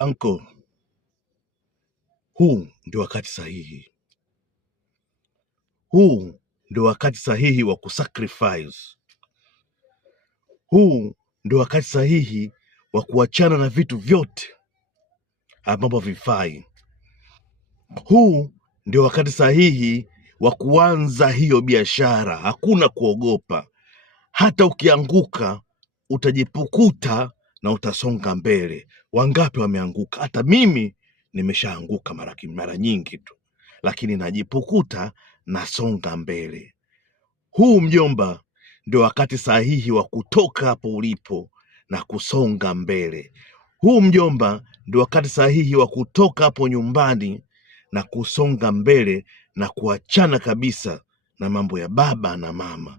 Anko, huu ndio wakati sahihi. Huu ndio wakati sahihi wa kusacrifice. Huu ndio wakati sahihi wa kuachana na vitu vyote ambavyo vifai. Huu ndio wakati sahihi wa kuanza hiyo biashara. Hakuna kuogopa. Hata ukianguka utajipukuta na utasonga mbele. Wangapi wameanguka? Hata mimi nimeshaanguka mara nyingi tu, lakini najipukuta, nasonga mbele. Huu mjomba, ndio wakati sahihi wa kutoka hapo ulipo na kusonga mbele. Huu mjomba, ndio wakati sahihi wa kutoka hapo nyumbani na kusonga mbele na kuachana kabisa na mambo ya baba na mama.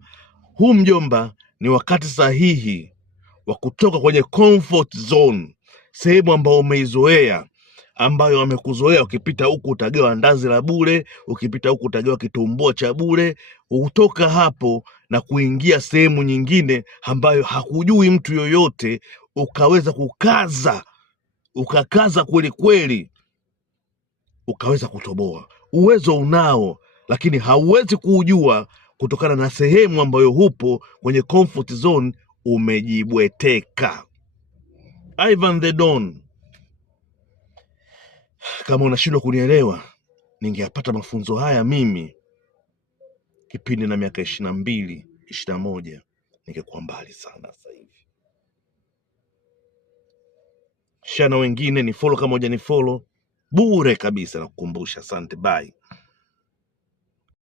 Huu mjomba, ni wakati sahihi wa kutoka kwenye comfort zone, sehemu ambayo umeizoea, ambayo wamekuzoea. Ukipita huku utagewa andazi la bure, ukipita huku utagewa kitumbua cha bure. Utoka hapo na kuingia sehemu nyingine ambayo hakujui mtu yoyote, ukaweza ukakaza kweli kweli, ukaweza kutoboa. Uwezo unao, lakini hauwezi kuujua kutokana na sehemu ambayo hupo kwenye comfort zone, umejibweteka. Ivan the Don, kama unashindwa kunielewa, ningeyapata mafunzo haya mimi kipindi na miaka 22, 21, ningekuwa mbali sana sasa hivi. Shana wengine ni follow, kama hoja ni follow bure kabisa, na kukumbusha. Asante, bye.